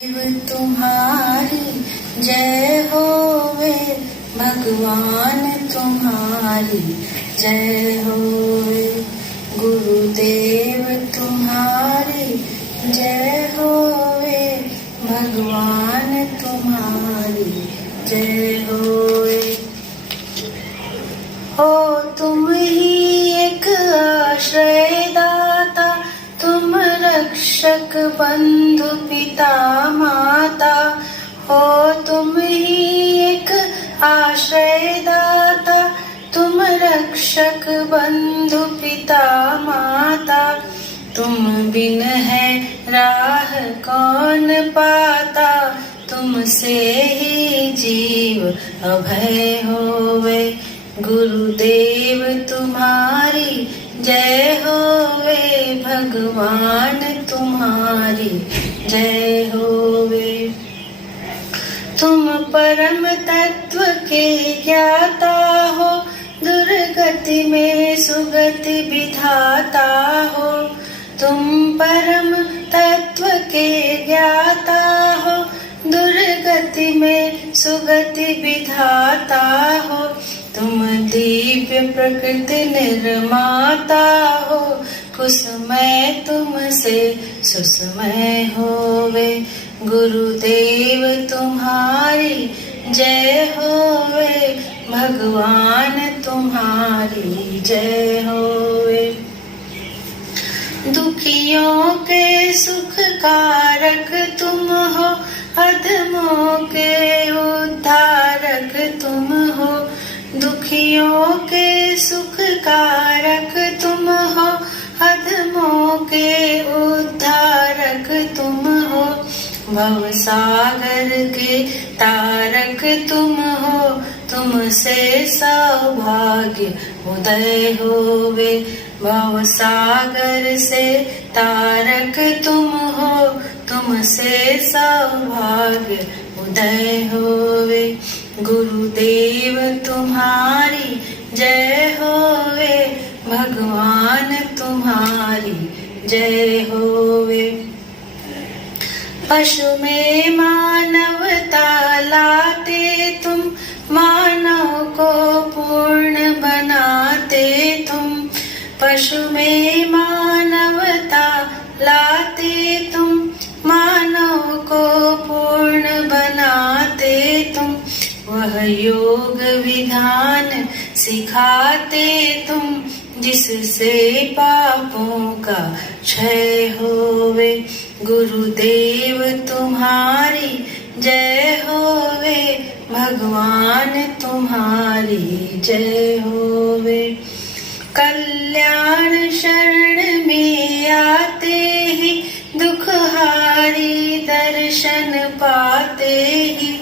शिव तुम्हारी जय होवे, भगवान तुम्हारी जय होवे, गुरुदेव तुम्हारी जय होवे, भगवान तुम्हारी जय होवे। हो तुम ही एक आश्रय दाता, तुम रक्षक बंधु पिता माता। हो तुम ही एक आश्रय दाता, तुम रक्षक बंधु पिता माता। तुम बिन है राह कौन पाता, तुमसे ही जीव अभय होवे, गुरुदेव तुम्हारी जय होवे, भगवान तुम्हारी जय होवे। तुम परम तत्व के ज्ञाता हो, दुर्गति में सुगति विधाता हो। तुम परम तत्व के ज्ञाता हो, दुर्गति में सुगति विधाता हो। तुम दिव्य प्रकृति निर्माता हो, कुसमय तुमसे सुसमय होवे, गुरुदेव तुम्हारी जय होवे, भगवान तुम्हारी जय होवे। दुखियों के सुख कारक तुम हो, अधमों के उद्धारक तुम हो। दुखियों के सुख कारक तुम हो, अधमों के उद्धारक तुम हो। भव सागर के तारक तुम हो, तुमसे सौभाग्य उदय होवे, भव सागर से तारक तुम हो, तुमसे सौभाग्य उदय होवे, गुरुदेव तुम्हारी जय होवे, भगवान तुम्हारी जय होवे। पशु में मानवता लाते तुम, मानव को पूर्ण बनाते तुम। पशु में मानवता लाते तुम, मानव को पूर्ण बनाते तुम। वह योग विधान सिखाते तुम, जिससे पापों का क्षय होवे, गुरुदेव तुम्हारी जय होवे, भगवान तुम्हारी जय होवे। कल्याण शरण में आते ही, दुखहारी दर्शन पाते ही।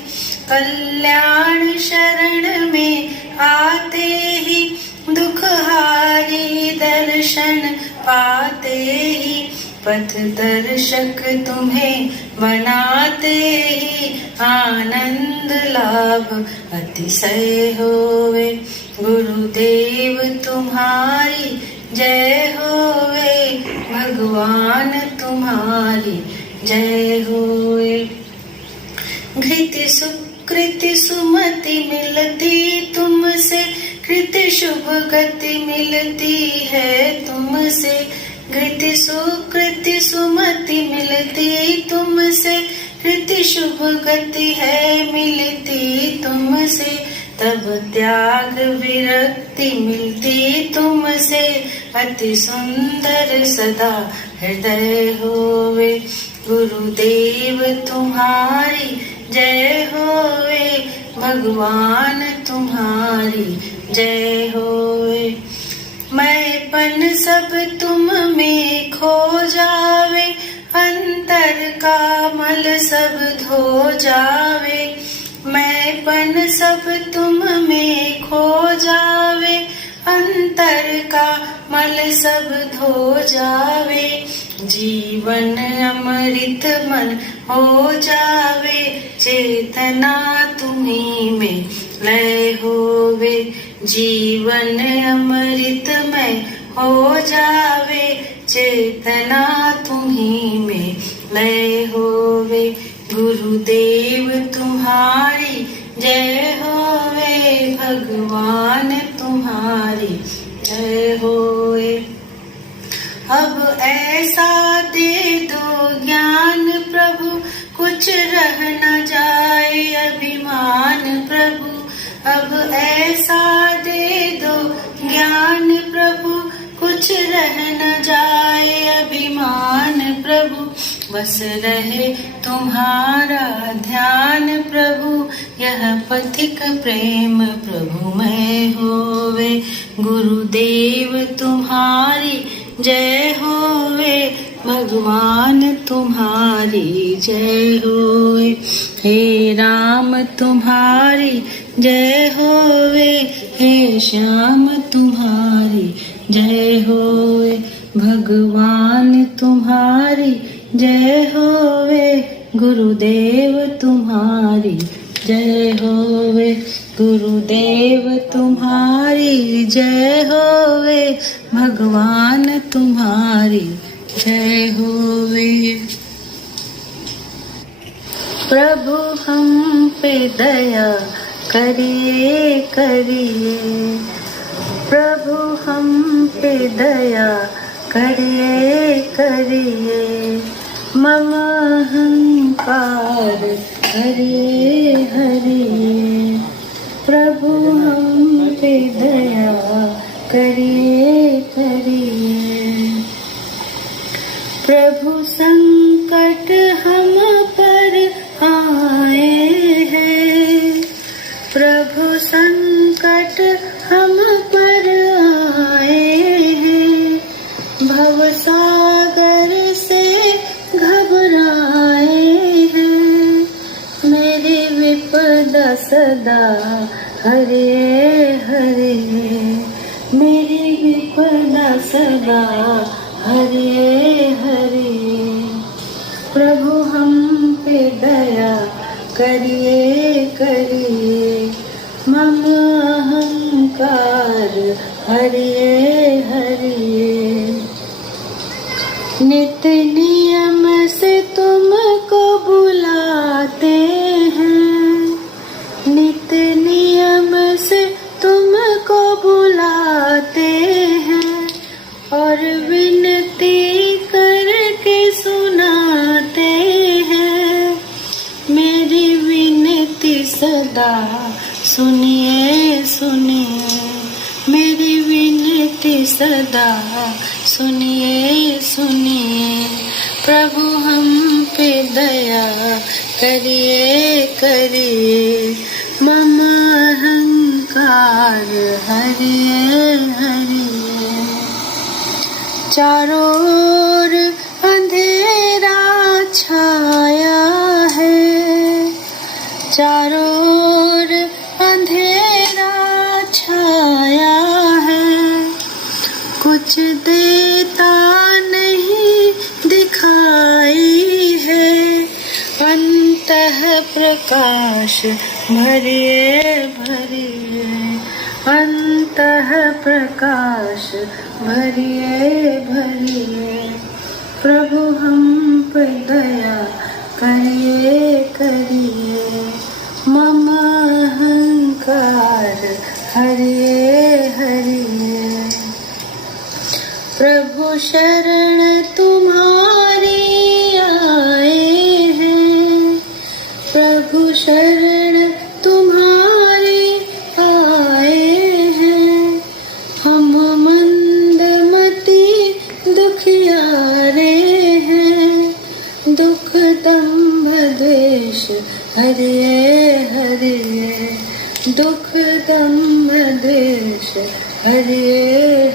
कल्याण शरण में आते ही, दुखहारी दर्शन पाते ही। पथ दर्शक तुम्हें बनाते ही, आनंद लाभ अतिशय होवे, गुरुदेव तुम्हारी जय होवे, भगवान तुम्हारी जय होवे। घृति सुकृति सुमति मिलती तुमसे, कृति शुभ गति मिलती है तुमसे। घृति सुकृति सुमति मिलती तुमसे, कृति शुभ गति है मिलती तुमसे। तब त्याग विरक्ति मिलती तुमसे, अति सुंदर सदा हृदय होवे, गुरुदेव तुम्हारी जय होवे, भगवान तुम्हारी जय होवे। मैंपन सब तुम में खो जावे, अंतर का मल सब धो जावे। मैंपन सब तुम में खो जावे, अंतर का मल सब धो जावे। जीवन अमृत मन हो जावे, चेतना तुम्ही में लय होवे, जीवन अमृतमय हो जावे, चेतना तुम्ही में लय होवे, गुरुदेव तुम्हारी जय होवे, भगवान तुम्हारी जय होवे। अब ऐसा दे दो ज्ञान प्रभु, कुछ रह न जाए अभिमान प्रभु। अब ऐसा दे दो ज्ञान प्रभु, कुछ रह न जाए अभिमान प्रभु। बस रहे तुम्हारा ध्यान प्रभु, यह पथिक प्रेम प्रभु में होवे। गुरुदेव तुम्हारी जय होवे, भगवान तुम्हारी जय होवे। हे राम तुम्हारी जय होवे, हे श्याम तुम्हारी जय होवे। भगवान तुम्हारी जय होवे, गुरुदेव तुम्हारी जय होवे। गुरुदेव तुम्हारी जय होवे, भगवान तुम्हारी जय होवे। प्रभु हम पे दया करिए करिए, प्रभु हम पे दया करिए करिए। मम अहंकार हरिए हरिए, प्रभु हम पे दया करिए करिए। प्रभु संकट हम पर आए हैं, प्रभु संकट हम पर आए हैं। भव सागर से घबराए हैं, मेरी विपदा सदा हरिए हरिए। मेरी विपदा सदा हरिए हरिए। प्रभु हम पे दया करिए करिए, मम अहंकार हरिए हरिए। नित्य नियम से तुमको बुलाते हैं, नित्य नियम से तुमको बुलाते हैं। और विनती करके सुनाते हैं, मेरी विनती सदा सुनिए सुनिए। मेरी विनती सदा सुनिए सुनिए। प्रभु हम पे दया करिए करिए, मम अहंकार हरिए हरिए। चारों ओर अंधेरा छाया है, चारों ओर अंधेरा छाया है। कुछ देता नहीं दिखाई है, अंतः प्रकाश भरिए भरिए। अंतः प्रकाश भरिए भरिए। प्रभु हम पे दया करिए करिए, मम अहंकार हरिए हरिए। प्रभु शरण तुम्हारी आए हैं, प्रभु शरण तुम्हारी आए हैं। हम मंदमती दुखियारे हैं, दुख दंभ द्वेष हरिए हरिए। दुख दंभ द्वेष हरिए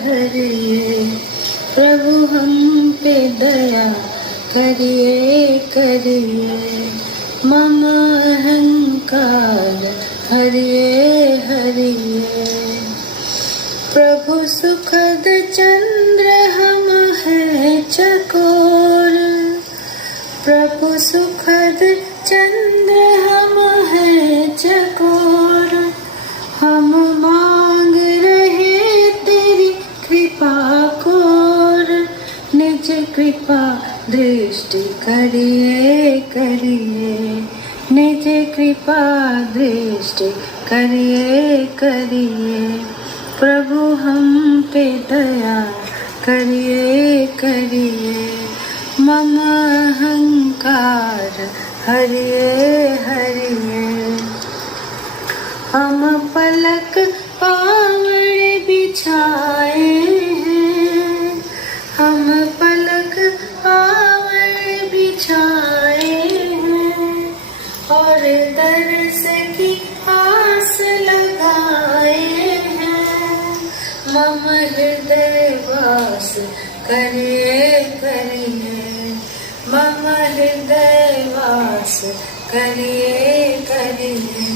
हरिए। प्रभु हम पे दया करिए करिए, मम अहंकार हरिए हरिए। प्रभु सुखद चंद्र हम हैं चकोर, प्रभु सुखद चंद्र हम हैं चकोर। हम मांग रहे तेरी कृपा कोर, निज कृपा दृष्टि करिए करिए। निज कृपा दृष्टि करिए करिए, प्रभु हम पे दया करिए करिए, मम अहंकार हरिए हरिए। हम पलक पावड़े बिछाए हैं, हम पलक पावड़े बिछाए हैं, और दर्श की आस लगाए हैं, मम हृदय वास करिए करिए, मम हृदय वास करिए करिए,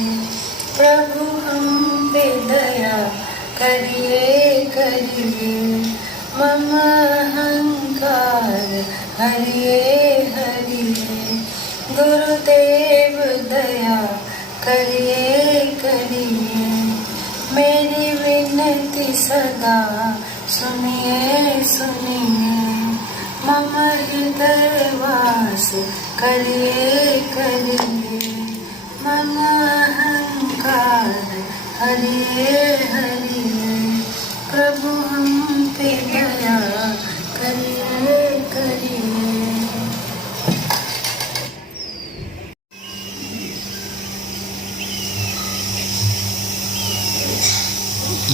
प्रभु हम पे दया करिए करिए, मम अहंकार हरिए हरिए, गुरुदेव दया करिए करिए, मेरी विनती सदा सुनिए सुनिए, मम हृदय वास करिए करिए, मम अहंकार हरिए हरिए, प्रभु हम पे दया करिए करिए।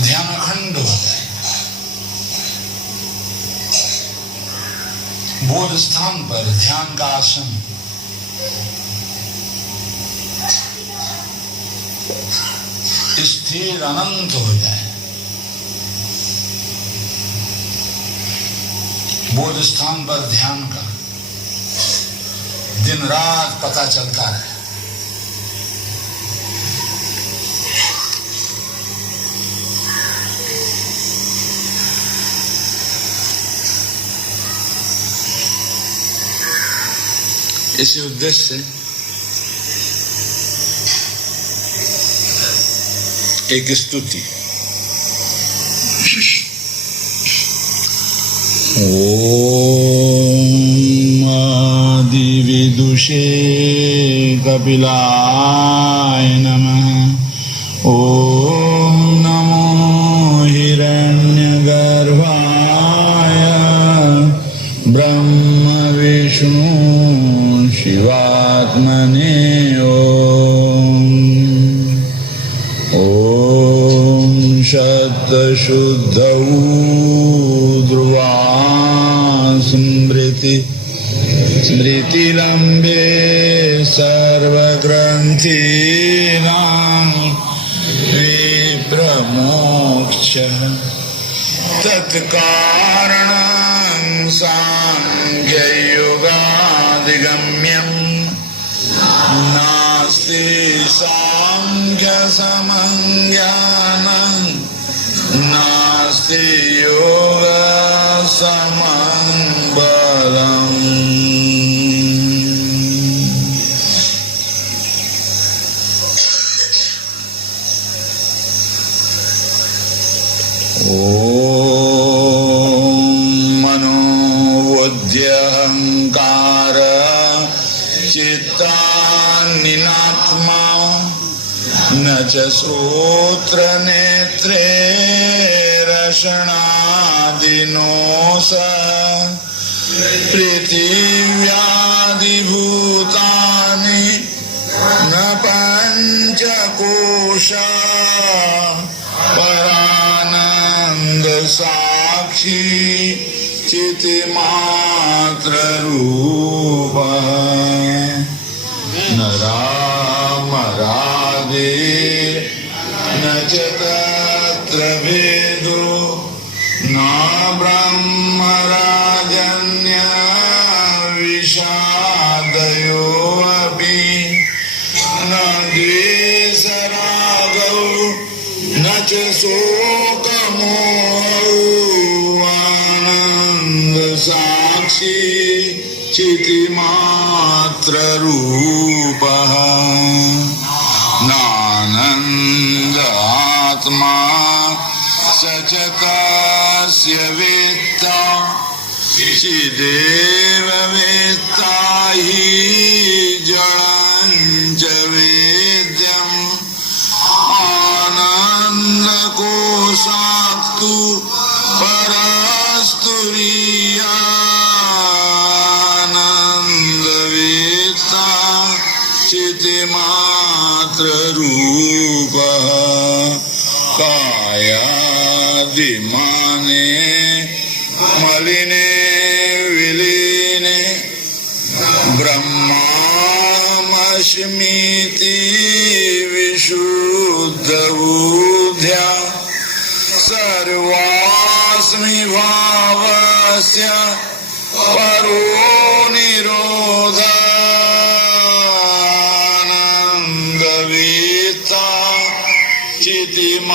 ध्यान अखंड हो जाए, बोध स्थान पर ध्यान का आसन, स्थिर अनंत हो जाए। बोध स्थान पर ध्यान का दिन रात पता चलता रहे। इसी उद्देश्य से एक स्तुति। ओम आदि विदुषे कपिलाय नमः। ओम नमो हिरण्यगर्भाय ब्रह्म विष्णु शिवात्मने। शतशुद्धौ ध्रुवा स्मृतिलम्बे सर्वग्रन्थीनां विप्रमोक्षः तत्कारणं साङ्ख्ययोगाधिगम्यं नास्ति साङ्ख्यसमं ज्ञानं नास्ति योगसमं बलम्। मनोबुद्ध्यहंकार चित्तान्निनात्मा न च श्रोत्र नेत्रे रसनादिनो स पृथिव्यादिभूतानि न पञ्चकोशा परानंद साक्षी चितिमात्र रूप न राम राधे न च तत्र भेदो न ब्रह्म राजन्य विषादयो अपि न द्वेषरागौ न च शोकमोहौ आनन्द साक्षी चितिमात्र रूपः नानन्द आत्मा स च तस्य वेत्ता चिदेव वेत्ता हि जडं च वेद्यम् आनन्दकोशात्तु परस्तुरीयानन्दवेत्ता चितिमात्ररूपः कायादिमाने मलिने विलीने ब्रह्मास्मीति विशुद्धबुद्ध्या सर्वास्मि भावस्य परो निरोधानन्दवेत्ता चितिमात्ररूपः।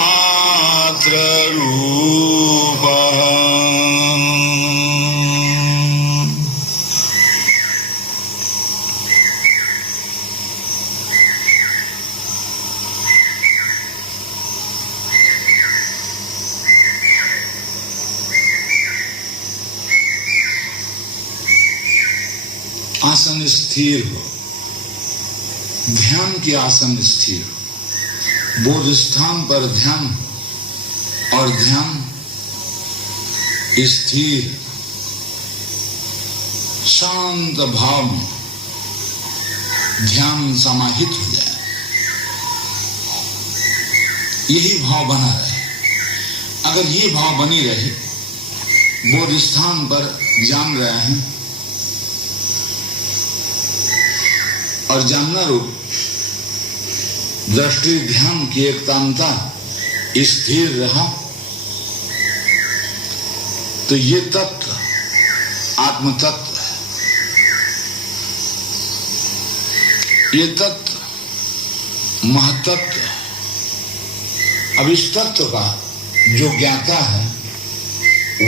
आसन स्थिर हो, ध्यान की आसन स्थिर हो, बोध स्थान पर ध्यान और ध्यान स्थिर शांत भाव में ध्यान समाहित हो जाए, यही भाव बना रहे। अगर ये भाव बनी रहे, बोध स्थान पर जान रहे हैं और जानना रूप दृष्टि ध्यान की एकतांता स्थिर रहा, तो ये तत्व आत्म तत्व है। ये तत्व महतत्व है। अब इस तत्व का जो ज्ञाता है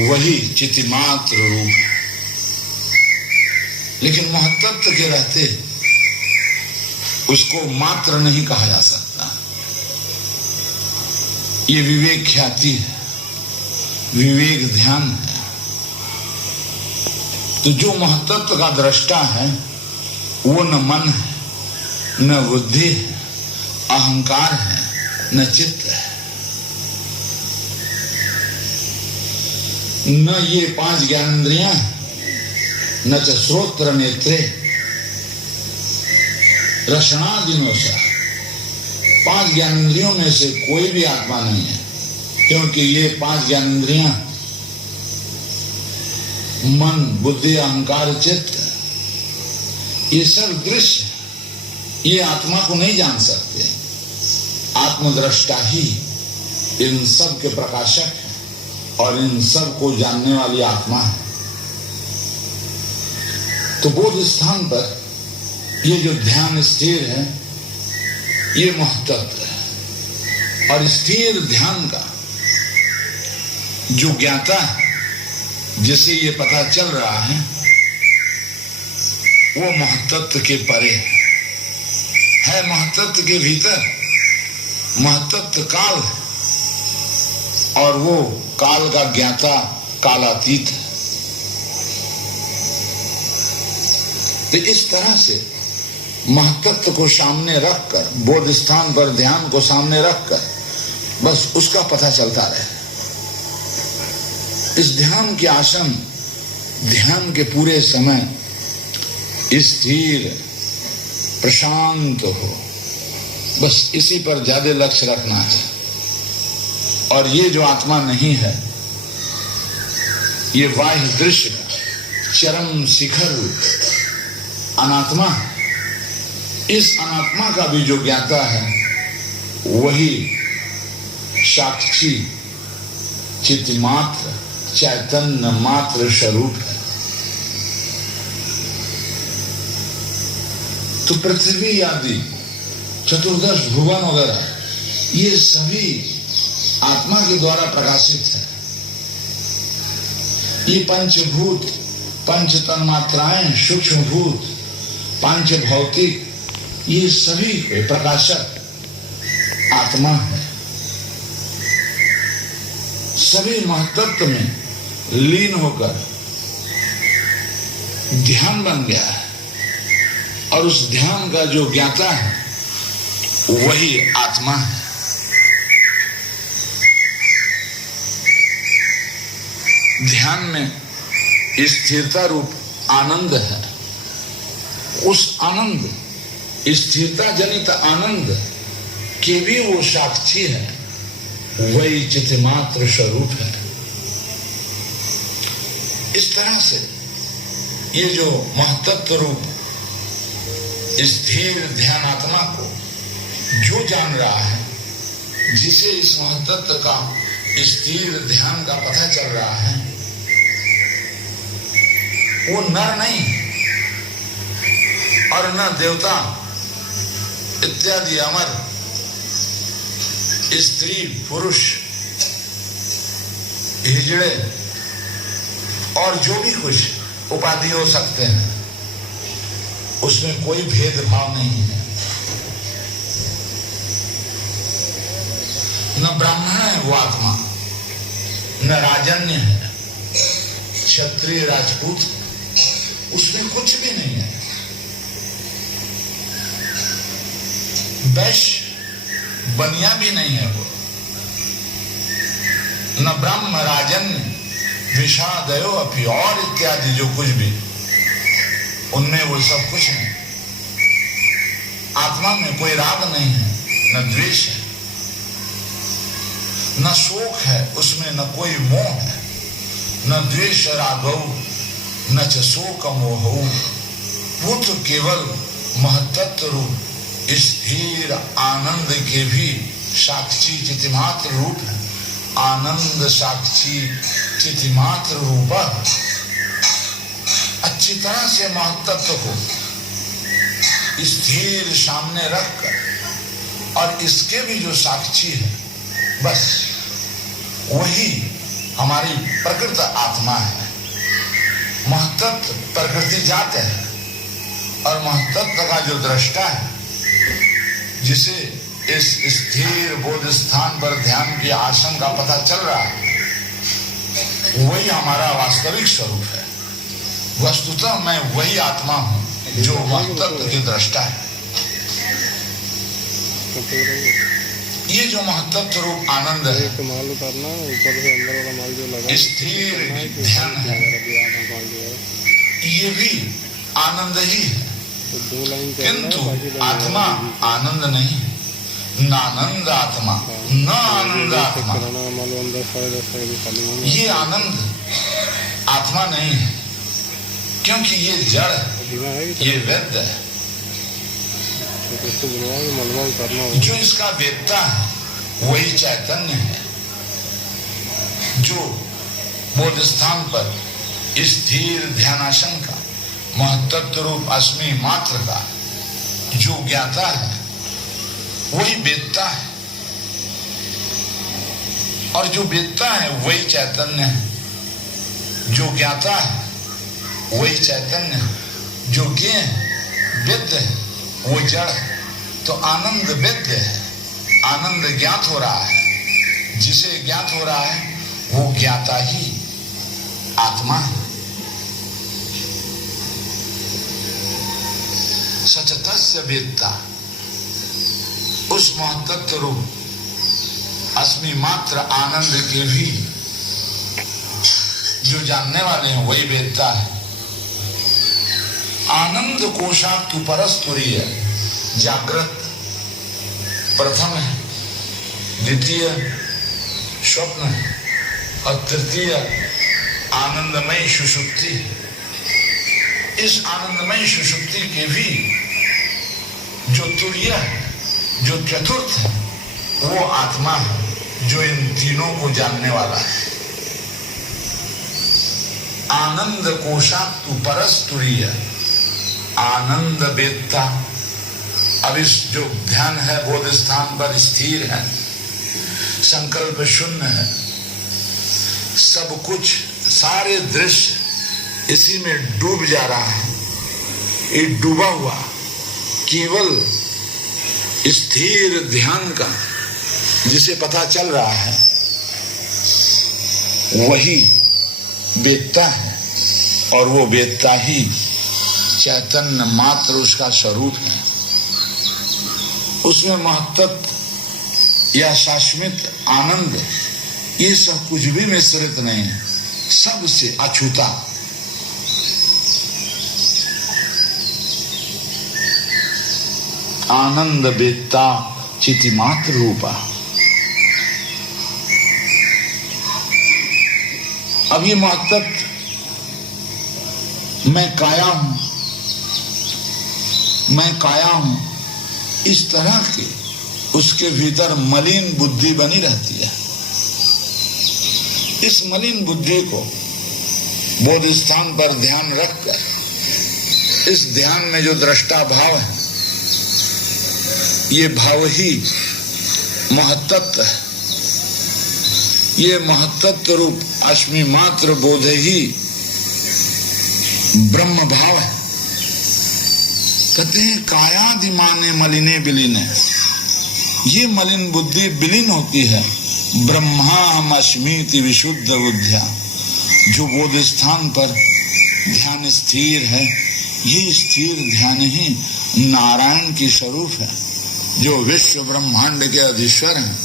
वही चितिमात्र रूप है, लेकिन महतत्व के रहते उसको मात्र नहीं कहा जा सकता। ये विवेक ख्याति है, विवेक ध्यान है। तो जो महतत्व का दृष्टा है वो न मन है, न बुद्धि है, अहंकार है, न चित्त है, न ये 5 ज्ञानेंद्रियां हैं, न च श्रोत्र नेत्रे रसनादिनों से। 5 ज्ञानेंद्रियों में से कोई भी आत्मा नहीं है, क्योंकि ये 5 ज्ञानेंद्रियां मन, बुद्धि, अहंकार, चित्त, ये सब दृश्य, ये आत्मा को नहीं जान सकते। आत्मद्रष्टा ही इन सब के प्रकाशक है और इन सब को जानने वाली आत्मा है। तो बोध स्थान पर ये जो ध्यान स्थिर है, ये महत्त्व है। और स्थिर ध्यान का जो ज्ञाता है, जिसे ये पता चल रहा है, वो महत्त्व के परे है। महत्त्व के भीतर महत्त्व काल है और वो काल का ज्ञाता कालातीत है। तो इस तरह से महत्त्व को सामने रखकर, बोध स्थान पर ध्यान को सामने रखकर बस उसका पता चलता रहे। इस ध्यान के आसन, ध्यान के पूरे समय स्थिर प्रशांत हो, बस इसी पर ज्यादा लक्ष्य रखना है। और ये जो आत्मा नहीं है, ये बाह्य दृश्य चरम शिखर अनात्मा, इस अनात्मा का भी जो ज्ञाता है वही साक्षी चित्त मात्र चैतन्य मात्र स्वरूप है। तो पृथ्वी आदि चतुर्दश भुवन वगैरह ये सभी आत्मा के द्वारा प्रकाशित है। ये पंचभूत, पंच तन्मात्राएं, सूक्ष्म भूत, पंच भौतिक, ये सभी प्रकाशक आत्मा है। सभी महत्त्व में लीन होकर ध्यान बन गया है और उस ध्यान का जो ज्ञाता है वही आत्मा है। ध्यान में स्थिरता रूप आनंद है। उस आनंद, स्थिरता जनित आनंद के भी वो साक्षी है, वही चित्मात्र स्वरूप है। इस तरह से ये जो महत्त्व रूप स्थिर ध्यान आत्मा को जो जान रहा है, जिसे इस महत्त्व का स्थिर ध्यान का पता चल रहा है, वो नर नहीं और न देवता इत्यादि अमर, स्त्री पुरुष, हिजड़े और जो भी कुछ उपाधि हो सकते हैं, उसमें कोई भेदभाव नहीं है। न ब्राह्मण है वो आत्मा, न राजन्य है, क्षत्रिय राजपूत, उसमें कुछ भी नहीं है। वैश्य बनिया भी नहीं है वो, न ब्रह्म राजन्य विषादयो अपि और इत्यादि जो कुछ भी, उनमें वो सब कुछ नहीं। आत्मा में कोई राग नहीं है, न द्वेष है, न शोक है, उसमें न कोई मोह है, न द्वेष रागौ न च शोक मोहौ। वो तो केवल महत्त्व रूप स्थिर आनंद के भी साक्षी चितिमात्र रूप है। आनंद साक्षी चितिमात्र रूप है। अच्छी तरह से महत्त्व को स्थिर सामने रखकर और इसके भी जो साक्षी है, बस वही हमारी प्रकृत आत्मा है। महत्त्व प्रकृति जाते है और महत्त्व का जो दृष्टा है, जिसे इस स्थिर बोध स्थान पर ध्यान की आसन का पता चल रहा है, वही हमारा वास्तविक स्वरूप है। वस्तुतः मैं वही आत्मा हूँ जो महत्त्व की दृष्टा है। ये जो महत्त्व रूप आनंद है, स्थिर ध्यान है, ये भी आनंद ही है। किंतु आत्मा आनंद नहीं, नानंद आत्मा, न आनंद आत्मा। ये आनंद आत्मा नहीं है, क्योंकि ये जड़ है, ये वेद है। जो इसका वेदता है वही चैतन्य है, जो बोध स्थान पर स्थिर ध्यानासन का महत्त्व रूप अस्मि मात्र का जो ज्ञाता है, वही वेदता है। और जो वेदता है वही चैतन्य है। जो ज्ञाता है वही चैतन्य है। जो ज्ञ है, वेद्य है, वो जड़ है। तो आनंद वेद्य है, आनंद ज्ञात हो रहा है। जिसे ज्ञात हो रहा है वो ज्ञाता ही आत्मा है। सचतस्य वेदता, उस महत्त्व रूप अस्मि मात्र आनंद के भी जो जानने वाले हैं वही वेदता है। आनंद कोशाक्तु परस्तुरीय, जागृत प्रथम है, द्वितीय स्वप्न है और तृतीय आनंदमय सुषुप्ति है। इस आनंदमय सुषुप्ति के भी जो तुरीय है, जो चतुर्थ है, वो आत्मा है जो इन तीनों को जानने वाला है। आनंद कोशाक्तु परस्तुरीय, आनंद वेदता। अब इस जो ध्यान है बोध स्थान पर स्थिर है, संकल्प शून्य है, सब कुछ सारे दृश्य इसी में डूब जा रहा है। ये डूबा हुआ केवल स्थिर ध्यान का जिसे पता चल रहा है वही वेदता है, और वो वेदता ही चैतन्य मात्र उसका स्वरूप है। उसमें महत्त्व या शाश्वत आनंद ये सब कुछ भी मिश्रित नहीं है, सबसे अछूता। आनंद वेत्ता चिति मात्र रूपा। अब ये महत्त्व मैं काया हूं, मैं काया हूं, इस तरह के उसके भीतर मलिन बुद्धि बनी रहती है। इस मलिन बुद्धि को बोध स्थान पर ध्यान रखकर, इस ध्यान में जो दृष्टा भाव है, ये भाव ही महत्त्व है। ये महत्त्व रूप अश्मि मात्र बोध ही ब्रह्म भाव है। कहते हैं कायादिमाने मलिने विलीने, ये मलिन बुद्धि विलीन होती है ब्रह्माहम अस्मीति विशुद्ध बुद्धिया। जो बोध स्थान पर ध्यान स्थिर है, ये स्थिर ध्यान ही नारायण की स्वरूप है, जो विश्व ब्रह्मांड के अधीश्वर हैं।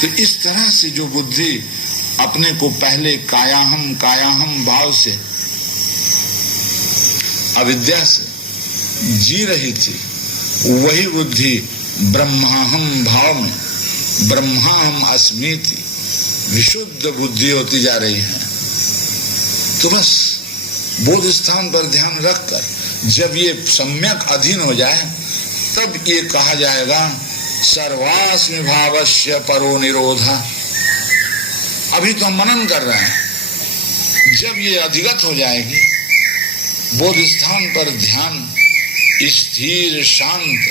तो इस तरह से जो बुद्धि अपने को पहले कायाहम भाव से, अविद्या से जी रही थी, वही बुद्धि ब्रह्माहम भाव में ब्रह्माहम अस्मीति विशुद्ध बुद्धि होती जा रही है। तो बस बोध स्थान पर ध्यान रखकर जब ये सम्यक अधीन हो जाए, तब ये कहा जाएगा सर्वास्मि भावस्य परो निरोधा। अभी तो हम मनन कर रहे हैं, जब ये अधिगत हो जाएगी, बोध स्थान पर ध्यान स्थिर शांत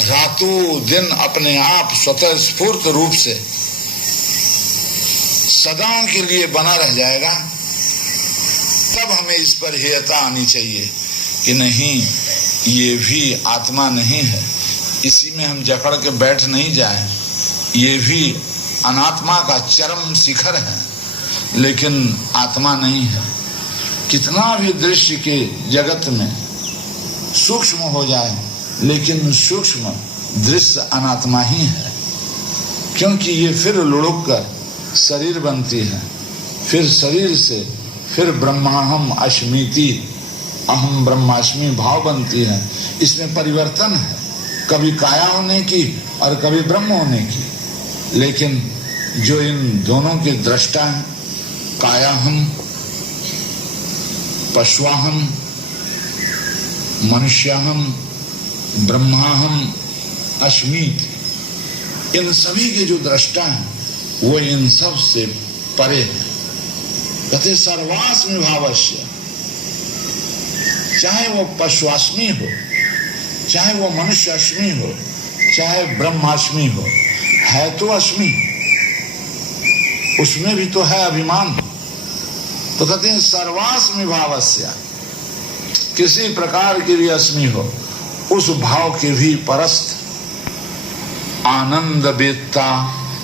रातों दिन अपने आप स्वतः स्फूर्त रूप से सदाओं के लिए बना रह जाएगा, तब हमें इस पर हेयता आनी चाहिए कि नहीं, ये भी आत्मा नहीं है, इसी में हम जकड़ के बैठ नहीं जाए, ये भी अनात्मा का चरम शिखर है, लेकिन आत्मा नहीं है। कितना भी दृश्य के जगत में सूक्ष्म हो जाए, लेकिन सूक्ष्म दृश्य अनात्मा ही है, क्योंकि ये फिर लुढ़क कर शरीर बनती है, फिर शरीर से फिर ब्रह्माहम अस्मीति अहम ब्रह्मास्मि भाव बनती है। इसमें परिवर्तन है, कभी काया होने की और कभी ब्रह्म होने की। लेकिन जो इन दोनों के दृष्टा हैं, कायाहम, पशुआहम, मनुष्याहम, ब्रह्माहम अस्मीति, इन सभी के जो दृष्टा हैं, वो इन सब से परे है। कहते सर्वास्मि भावस्य, चाहे वो पशुआस्मि हो, चाहे वो मनुष्य अस्मि हो, चाहे ब्रह्मास्मि हो, है तो अस्मि, उसमें भी तो है अभिमान। तो कहते हैं सर्वास्मि भावस्य, किसी प्रकार की भी अस्मि हो, उस भाव के भी परस्त आनंद वेत्ता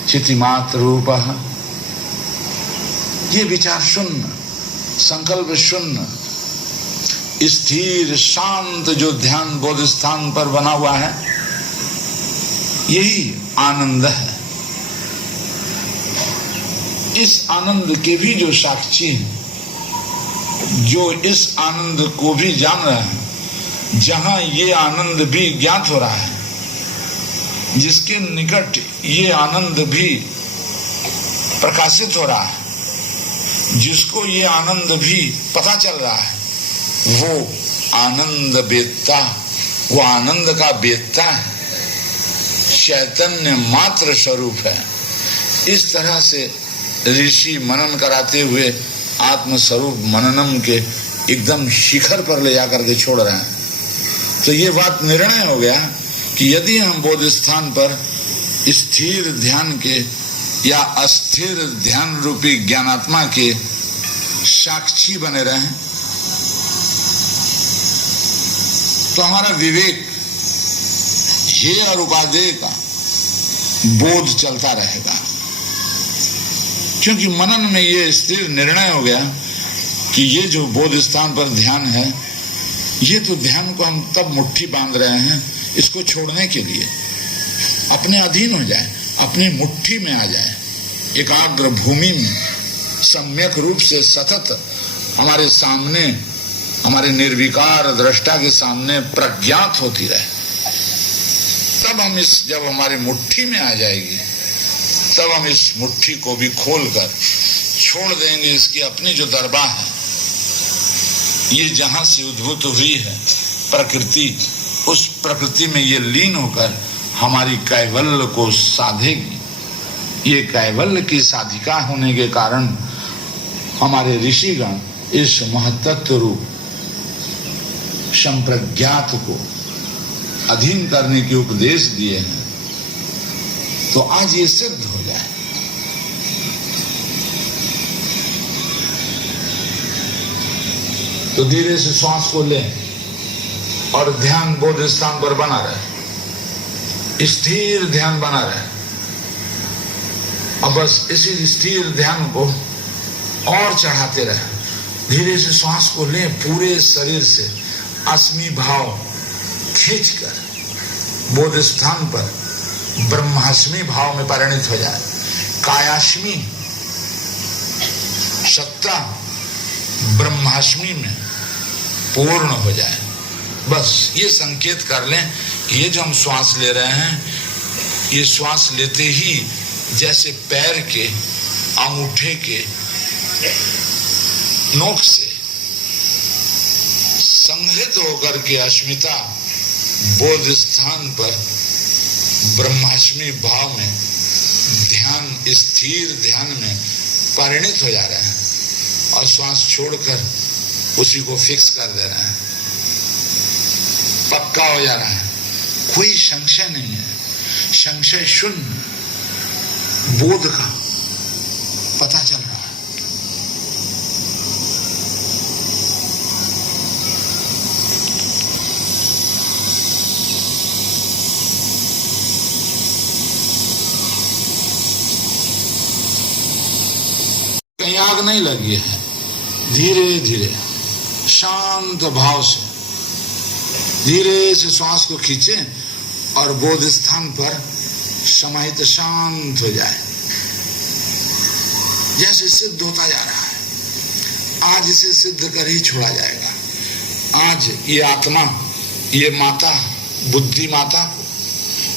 चितिमात्र रूप। ये विचार शून्य, संकल्प शून्य, स्थिर शांत जो ध्यान बोध स्थान पर बना हुआ है, यही आनंद है। इस आनंद के भी जो साक्षी हैं, जो इस आनंद को भी जान रहे हैं, जहां ये आनंद भी ज्ञात हो रहा है, जिसके निकट ये आनंद भी प्रकाशित हो रहा है, जिसको ये आनंद भी पता चल रहा है, वो आनंद वेत्ता, वो आनंद का वेत्ता है, चैतन्य मात्र स्वरूप है। इस तरह से ऋषि मनन कराते हुए आत्म स्वरूप मननम के एकदम शिखर पर ले जाकर के छोड़ रहे हैं। तो ये बात निर्णय हो गया कि यदि हम बोध स्थान पर स्थिर ध्यान के या अस्थिर ध्यान रूपी ज्ञानात्मा के साक्षी बने रहें, तो हमारा विवेक हेय और उपादेय का बोध चलता रहेगा। क्योंकि मनन में ये स्थिर निर्णय हो गया कि ये जो बोध स्थान पर ध्यान है, ये तो ध्यान को हम तब मुट्ठी बांध रहे हैं इसको छोड़ने के लिए, अपने अधीन हो जाए, अपनी मुट्ठी में आ जाए, एकाग्र भूमि में सम्यक रूप से सतत हमारे सामने, हमारे निर्विकार दृष्टा के सामने प्रज्ञात होती रहे। तब हम जब हमारी मुट्ठी में आ जाएगी, तब हम इस मुट्ठी को भी खोलकर छोड़ देंगे। इसकी अपनी जो दरबार है, ये जहां से उद्भूत हुई है प्रकृति, उस प्रकृति में ये लीन होकर हमारी कैवल्य को साधेगी। ये कैवल्य की साधिका होने के कारण हमारे ऋषिगण इस महत्त्व रूप संप्रज्ञात को अधीन करने के उपदेश दिए हैं। तो आज ये सिद्ध हो जाए। तो धीरे से श्वास को लें और ध्यान बोध स्थान पर बना रहे, स्थिर ध्यान बना रहे। अब बस इसी स्थिर ध्यान को और चढ़ाते रहे। धीरे से श्वास को लें, पूरे शरीर से अस्मि भाव खींचकर बोध स्थान पर ब्रह्मास्मि भाव में परिणित हो जाए। कायास्मि सत्ता ब्रह्मास्मि में पूर्ण हो जाए। बस ये संकेत कर लें, ये जो हम श्वास ले रहे हैं, ये श्वास लेते ही जैसे पैर के अंगूठे के नोक से संहृत होकर के अस्मिता बोध स्थान पर ब्रह्मास्मि भाव में ध्यान, स्थिर ध्यान में परिणित हो जा रहे हैं और श्वास छोड़कर उसी को फिक्स कर दे रहे हैं, पक्का हो जा रहा है। कोई संशय नहीं है, संशय शून्य बोध का पता चल रहा है। कहीं आग नहीं लगी है। धीरे धीरे शांत भाव से धीरे से श्वास को खींचे और बोध स्थान पर समाहित शांत हो जाए। जैसे सिद्ध होता जा रहा है, आज इसे सिद्ध कर ही छोड़ा जाएगा। आज ये आत्मा, ये माता, बुद्धि माता को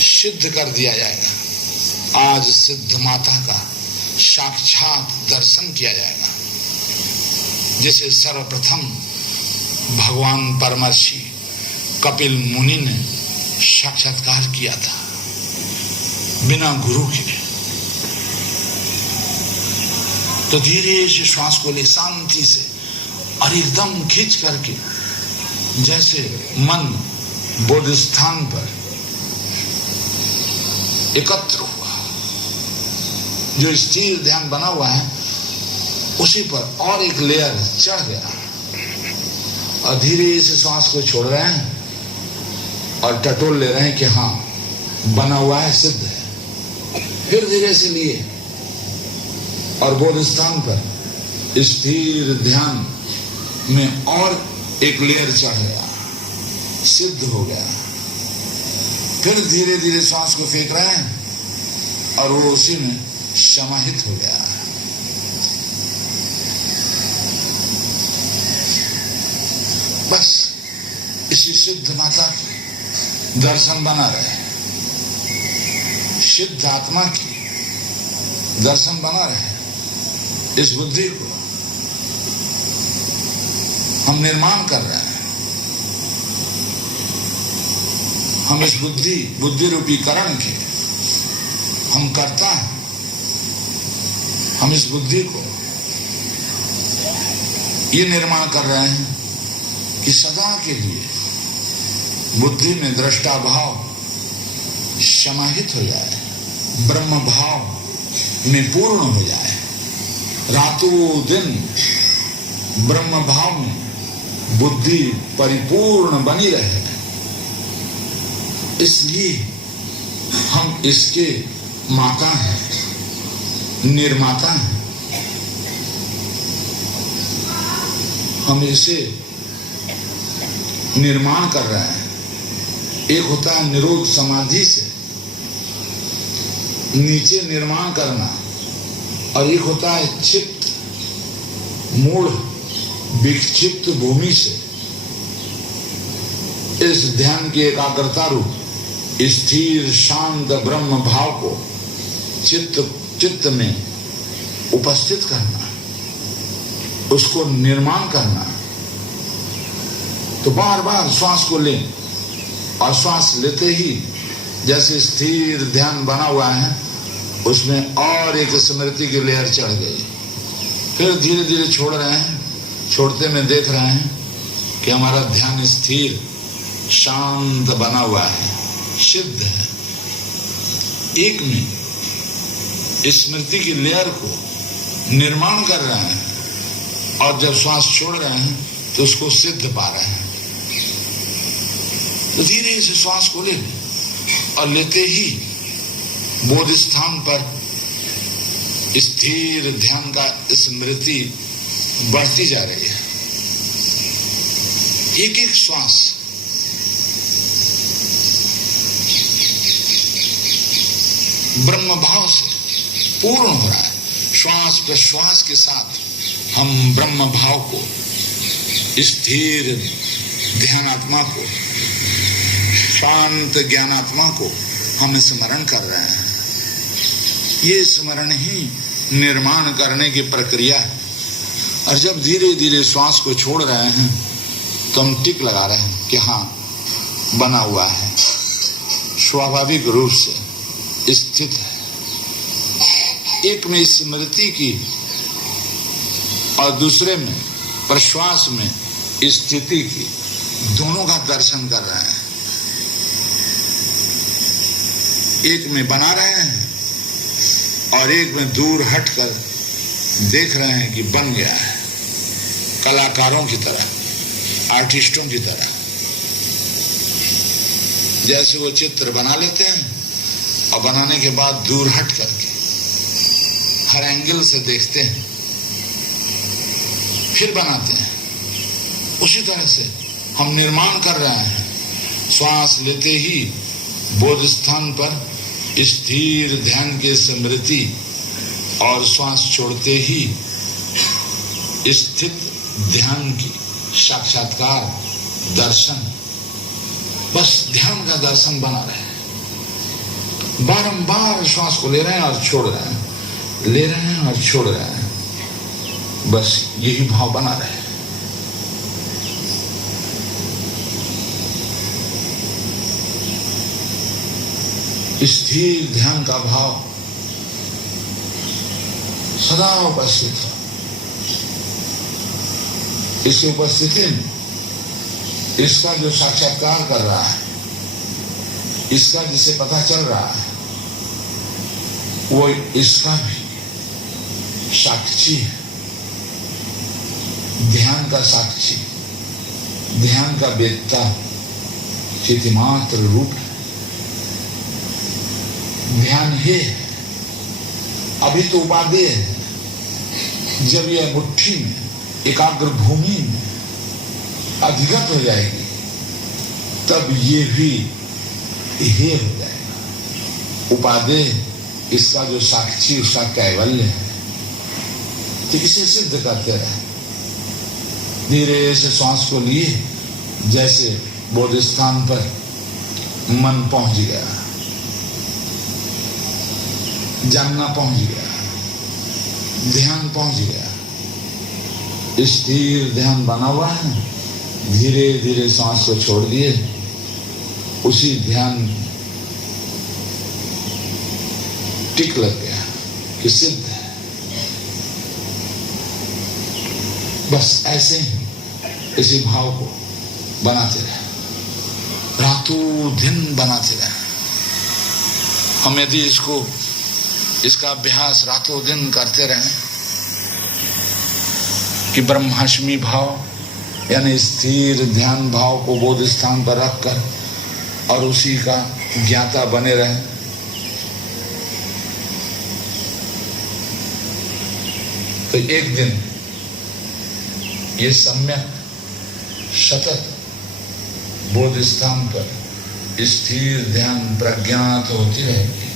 सिद्ध कर दिया जाएगा। आज सिद्ध माता का साक्षात दर्शन किया जाएगा, जिसे सर्वप्रथम भगवान परमर्षि कपिल मुनि ने साक्षात्कार किया था बिना गुरु के। तो धीरे से श्वास को ले, शांति से और एकदम खींच करके, जैसे मन बोध स्थान पर एकत्र हुआ, जो स्थिर ध्यान बना हुआ है उसी पर और एक लेयर चढ़ गया और धीरे से श्वास को छोड़ रहे हैं और टटोल ले रहे हैं कि हाँ बना हुआ है, सिद्ध है। फिर धीरे से लिए और बोध स्थान पर स्थिर ध्यान में और एक लेयर चढ़ गया, सिद्ध हो गया। फिर धीरे धीरे श्वास को फेंक रहे हैं और वो उसी में समाहित हो गया। बस इसी सिद्ध माता की दर्शन बना रहे, सिद्ध आत्मा की दर्शन बना रहे। इस बुद्धि को हम निर्माण कर रहे हैं। हम इस बुद्धि रूपी करण के हम करता है। हम इस बुद्धि को ये निर्माण कर रहे हैं कि सदा के लिए बुद्धि में दृष्टा भाव समाहित हो जाए, ब्रह्म भाव में पूर्ण हो जाए, रातों दिन ब्रह्म भाव में बुद्धि परिपूर्ण बनी रहे। इसलिए हम इसके माता हैं, निर्माता हैं। हम इसे निर्माण कर रहे हैं। एक होता है निरोध समाधि से नीचे निर्माण करना, और एक होता है चित्त मूढ़ विक्षिप्त भूमि से इस ध्यान की एकाग्रता रूप स्थिर शांत ब्रह्म भाव को चित्त में उपस्थित करना, उसको निर्माण करना। तो बार बार श्वास को लें, और श्वास लेते ही जैसे स्थिर ध्यान बना हुआ है उसमें और एक स्मृति की लेयर चढ़ गई। फिर धीरे धीरे छोड़ रहे हैं, छोड़ते में देख रहे हैं कि हमारा ध्यान स्थिर शांत बना हुआ है, सिद्ध है। एक में स्मृति की लेयर को निर्माण कर रहे हैं, और जब श्वास छोड़ रहे हैं तो उसको सिद्ध पा रहे हैं। तो धीरे से श्वास को ले, और लेते ही बोध स्थान पर स्थिर ध्यान का स्मृति बढ़ती जा रही है। एक एक श्वास ब्रह्म भाव से पूर्ण हो रहा है। श्वास प्रश्वास के साथ हम ब्रह्म भाव को, स्थिर ध्यानात्मा को, शांत ज्ञानात्मा को हम स्मरण कर रहे हैं। ये स्मरण ही निर्माण करने की प्रक्रिया है। और जब धीरे धीरे श्वास को छोड़ रहे हैं तो हम टिक लगा रहे हैं कि हाँ, बना हुआ है, स्वाभाविक रूप से स्थित है। एक में स्मृति की और दूसरे में प्रश्वास में स्थिति की, दोनों का दर्शन कर रहे हैं। एक में बना रहे हैं और एक में दूर हटकर देख रहे हैं कि बन गया है, कलाकारों की तरह, आर्टिस्टों की तरह। जैसे वो चित्र बना लेते हैं और बनाने के बाद दूर हट करके हर एंगल से देखते हैं, फिर बनाते हैं। उसी तरह से हम निर्माण कर रहे हैं। श्वास लेते ही बोध स्थान पर स्थिर ध्यान की स्मृति, और श्वास छोड़ते ही स्थित ध्यान की साक्षात्कार दर्शन। बस ध्यान का दर्शन बना रहे। बारंबार श्वास को ले रहे हैं और छोड़ रहे हैं, ले रहे हैं और छोड़ रहे हैं। बस यही भाव बना रहे। स्थिर ध्यान का भाव सदा उपस्थित है। इसकी उपस्थिति में इसका जो साक्षात्कार कर रहा है, इसका जिसे पता चल रहा है, वो इसका भी साक्षी है। ध्यान का साक्षी, ध्यान का वेत्ता चितिमात्र रूप है। ध्यान है, अभी तो उपादेय है। जब यह मुट्ठी में, एकाग्र भूमि में अधिगत हो जाएगी, तब ये भी हे हो जाएगा। उपादेय इसका जो साक्षी, उसका कैवल्य है। तो इसे सिद्ध करते रहे। धीरे से श्वास को लिए, जैसे बोध स्थान पर मन पहुंच गया, जानना पहुंच गया, ध्यान पहुंच गया, स्थिर ध्यान बना हुआ है। धीरे धीरे सांस को छोड़ दिए, उसी ध्यान टिक लग गया कि सिद्ध है। बस ऐसे ही इसी भाव को बनाते रहे, रातों दिन बनाते रहे। हम यदि इसका अभ्यास रातों दिन करते रहें कि ब्रह्माष्टमी भाव यानी स्थिर ध्यान भाव को बोध स्थान पर रखकर और उसी का ज्ञाता बने रहें, तो एक दिन ये सम्यक सतत बोध स्थान पर स्थिर ध्यान प्रज्ञात होती रहेगी,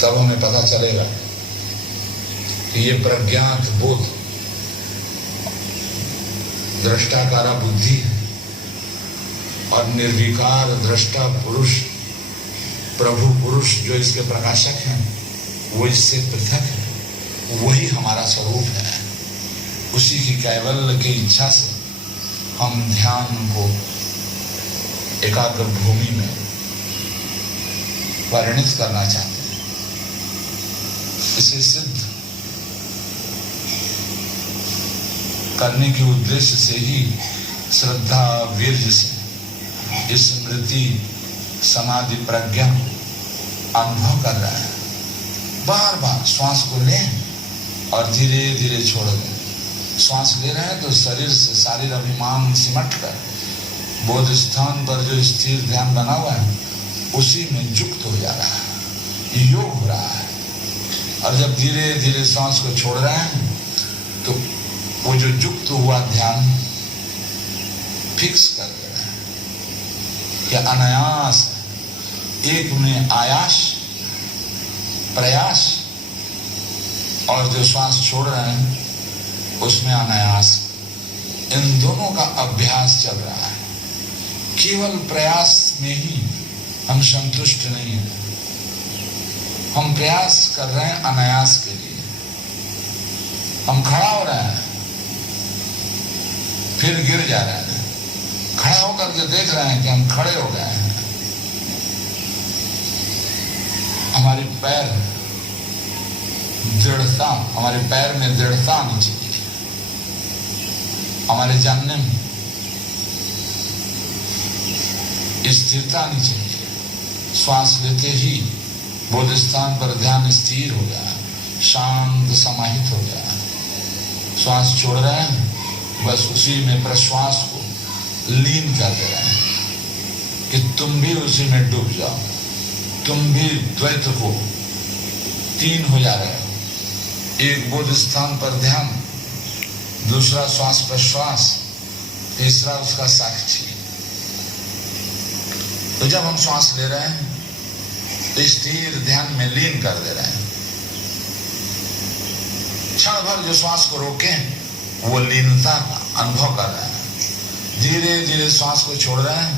तब हमें पता चलेगा कि ये प्रज्ञात बोध दृष्टाकारा बुद्धि है और निर्विकार दृष्टा पुरुष प्रभु पुरुष जो इसके प्रकाशक हैं वो इससे पृथक है, वही हमारा स्वरूप है। उसी की कैवल्य की इच्छा से हम ध्यान को एकाग्र भूमि में परिणित करना चाहते हैं। इसे सिद्ध करने के उद्देश्य से ही श्रद्धा वीर्य से स्मृति समाधि प्रज्ञा अनुभव कर रहा है। बार बार श्वास को लें और धीरे धीरे छोड़ दें। श्वास ले रहे हैं तो शरीर से शारीर अभिमान सिमट कर बोध स्थान पर जो स्थिर ध्यान बना हुआ है उसी में युक्त हो जा रहा है, योग हो रहा है। और जब धीरे धीरे श्वास को छोड़ रहे हैं तो वो जो युक्त हुआ ध्यान फिक्स कर दे रहा है कि अनायास एक में आयास प्रयास और जो श्वास छोड़ रहे हैं उसमें अनायास, इन दोनों का अभ्यास चल रहा है। केवल प्रयास में ही हम संतुष्ट नहीं हैं, हम प्रयास कर रहे हैं अनायास के लिए। हम खड़ा हो रहे हैं फिर गिर जा रहे हैं, खड़ा होकर के देख रहे हैं कि हम खड़े हो गए हैं। हमारे पैर दृढ़ता, हमारे पैर में दृढ़ता आनी चाहिए, हमारे जानने में स्थिरता आनी चाहिए। श्वास लेते ही बोध स्थान पर ध्यान स्थिर हो गया, शांत समाहित हो गया। श्वास छोड़ रहे हैं, बस उसी में प्रश्वास को लीन कर दे रहे हैं कि तुम भी उसी में डूब जाओ, तुम भी द्वैत को तीन हो जा रहे हो। एक बोध स्थान पर ध्यान, दूसरा श्वास प्रश्वास, तीसरा उसका साक्षी। तो जब हम श्वास ले रहे हैं तो स्थिर ध्यान में लीन कर दे रहे हैं। क्षण भर जो श्वास को रोके वो लीनता का अनुभव कर रहे हैं। धीरे धीरे श्वास को छोड़ रहे हैं,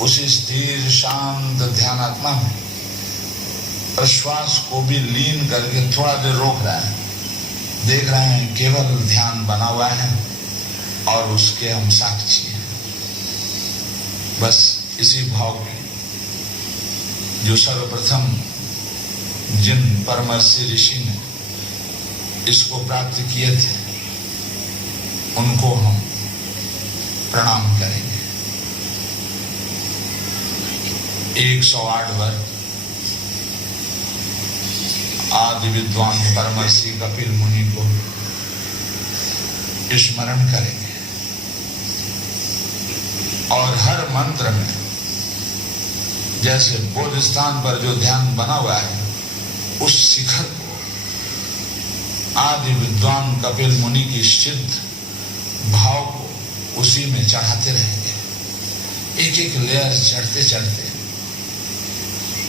उसी स्थिर शांत ध्यानात्मा में प्रश्वास को भी लीन करके थोड़ा देर रोक रहे हैं। देख रहे हैं केवल ध्यान बना हुआ है और उसके हम साक्षी हैं। बस इसी भाव में जो सर्वप्रथम जिन परमर्षि ऋषि ने इसको प्राप्त किए थे उनको हम प्रणाम करेंगे। 108 वर्ष आदि विद्वान परमर्षि कपिल मुनि को स्मरण करेंगे और हर मंत्र में जैसे बोध स्थान पर जो ध्यान बना हुआ है उस शिखर को आदि विद्वान कपिल मुनि की सिद्ध भाव को उसी में चढ़ाते रहेंगे। एक एक लेयर चढ़ते चढ़ते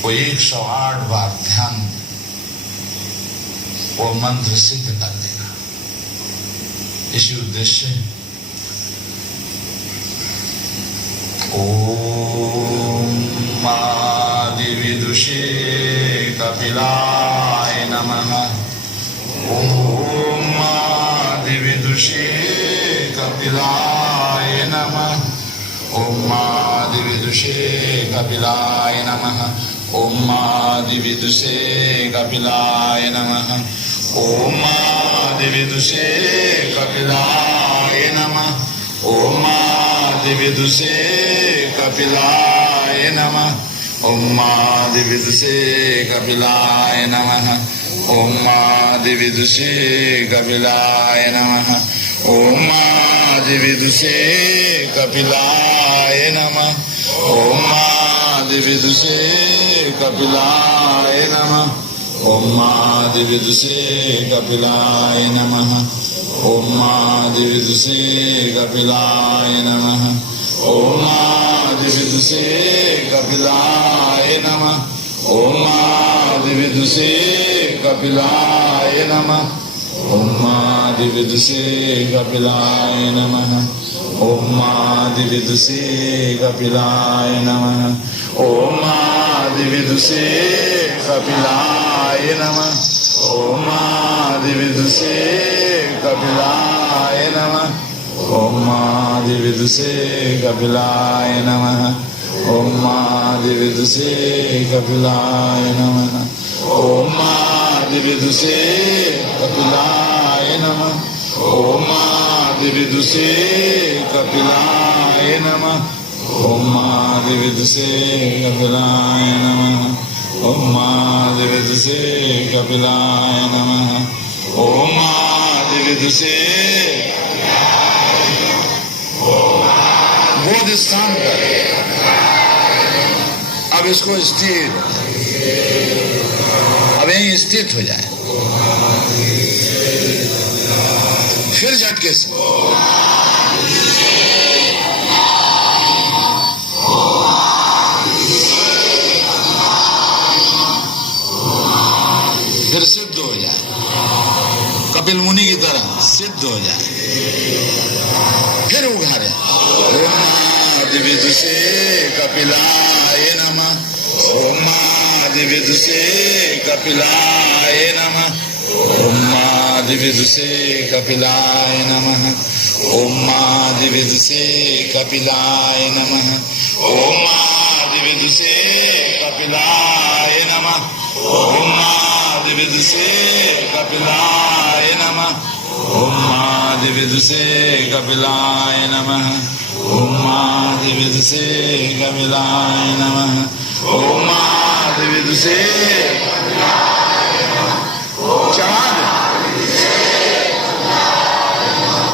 वो 108 बार ध्यान वो मंत्र सिद्ध कर देगा। इसी उद्देश्य ओम आदि विदुषे कपिलाय नमः। ओम आदि विदुषे कपिलाय नमः। ओम आदि विदुषे कपिलाय नमः। ओम आदि विदुषे कपिलाय नमः। ओम आदि विदुषे कपिलाय नमः। ओम आदि विदुषे कपिलाय नमः। ओम आदि विदुषे कपिलाय नमः। ओम आदि विदुषे कपिलाय नमः। ओम आदि विदुषे कपिलाय नमः। ओम आदि विदुषे कपिलाय नमः। ओम आदि विदुषे कपिलाय नमः। ओम आदिविदुषे कपिलाय नमः। ओम आदिविदुषे कपिलाय नमः। ओम आदिविदुषे कपिलाय नमः। ओम आदिविदुषे कपिलाय नमः। ओम आदिविदुषे कपिलाय नमः। ओम आदिविदुषे कपिलाय नमः। ओम आदिविदुषे कपिलाय नमः। ओम आदिविदुषे कपिलाय नमः। ओम आदिविदुषे कपिलाय नमः। ओम आदिविदुषे कपिलाय नमः। ओम आदिविदुषे कपिलाय नमः। ओम आदिविदुषे कपिलाय नमः। ओम आदिविदुषे कपिलाय नमः। ओम आदिविदुषे बोध स्थान पर। अब इसको स्थिर, अब यहीं स्थित हो जाए, फिर झटके से फिर सिद्ध हो जाए, कपिल मुनि की तरह सिद्ध हो जाए, फिर उघारे। ओम आदिविदुषे कपिलाय नमः। ओम आदिविदुषे कपिलाय नमः। ओम आदिविदुषे कपिलाय नमः। ओम आदिविदुषे कपिलाय नमः। ओम आदिविदुषे कपिलाय नमः। ओम आदिविदुषे कपिलाय नमः। ओम आदिविदुषे कपिलाय नमः। ओम आदिविदुषे कपिलाय नमः। ओम आदिविदुषे चढ़ा दे।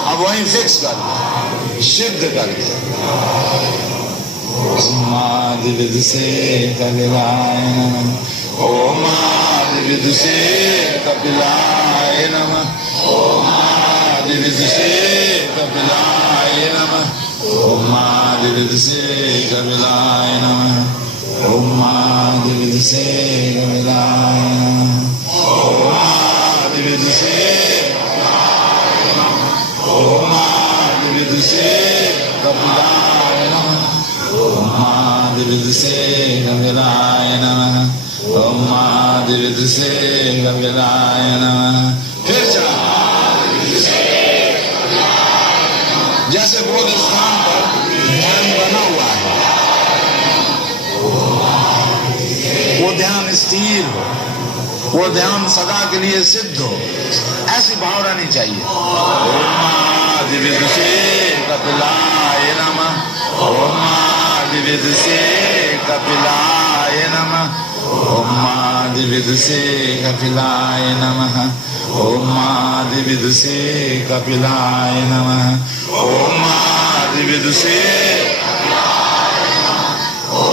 अब वहीं फिक्स कर दे, सिद्ध कर दे। ओम आदिविदुषे कपिलाय नमः। ओम आदिविदुषे कपिलाय नमः। ओम आदिविदुषे कपिलाय नमः। ओम आदिविदुषे कपिलाय नमः। ओम आदिविदुषे कपिलाय नमः। ओम आदिविदुषे ओम आदिविदुषे कपिलाय नमः। ओम आदिविदुषे कपिलाय नमः। ओम आदिविदुषे कपिलाय नमः। फिर चढ़ा, जैसे बोध स्थान पर ध्यान बना हुआ है, वो ध्यान स्थिर हो, वो ध्यान सदा के लिए सिद्ध हो, ऐसी भाव रहनी चाहिए। ओम आदिविदुषे कपिलाय नमः। ओम आदिविदुषे कपिलाय नमः। ओम आदिविदुषे कपिलाय नमः। ओम आदिविदुषे कपिलाय नमः। ओम आदिविदुषे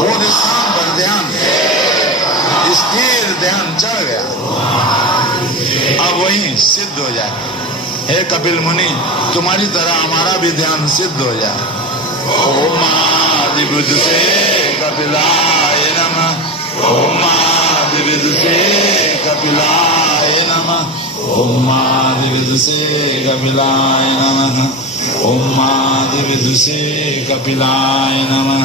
बोध स्थान पर ध्यान, स्थिर ध्यान चढ़ गया, अब वहीं सिद्ध हो जाए। हे कपिल मुनि, तुम्हारी तरह हमारा भी ध्यान सिद्ध हो जाए। ओम आदिविदुषे कपिलाय नमः। ओम आदिविदुषे कपिलाय नमः। ओम आदिविदुषे कपिलाय नमः। ओम आदिविदुषे कपिलाय नमः।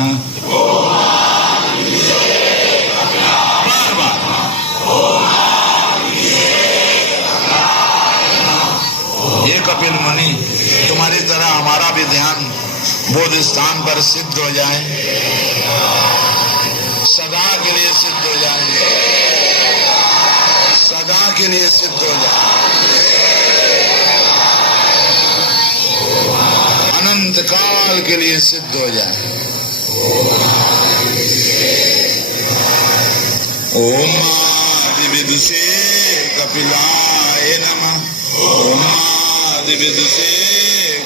ये कपिल मुनि, तुम्हारी तरह हमारा भी ध्यान बोध स्थान पर सिद्ध हो जाए, सदा के लिए सिद्ध हो जाए, सदा के लिए सिद्ध हो जाए, अनंत काल के लिए सिद्ध हो जाए। ओम आदिविदुषे कपिलाय नमः। ओम आदिविदुषे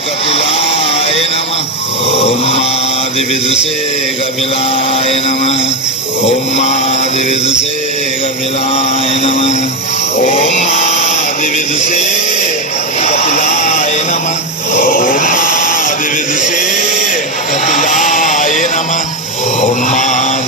कपिलाय नमः। ओम आदिविदुषे कपिलाय नमः। ओम आदिविदुषे कपिलाय नमः। ओम आदिविदुषे कपिलाय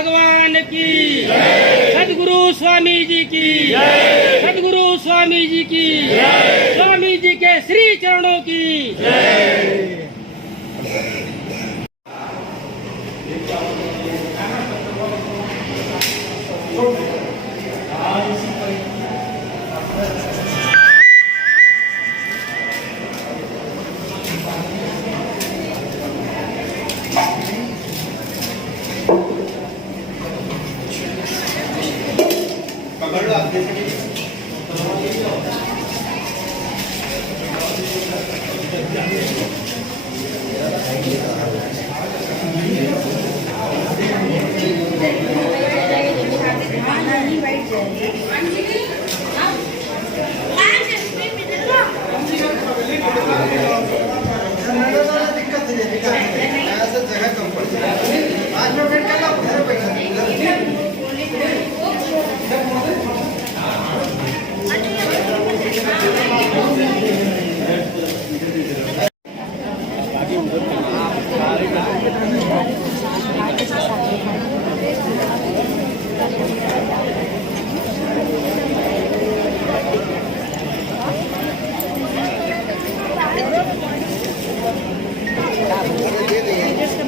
भगवान की सदगुरु स्वामी जी की सदगुरु स्वामी जी की स्वामी जी के श्री चरणों की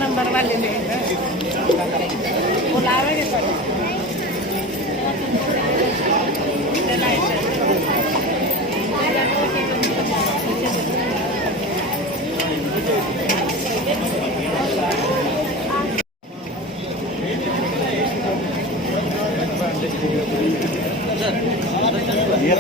नंबर वाले में बुलावेंगे सर ये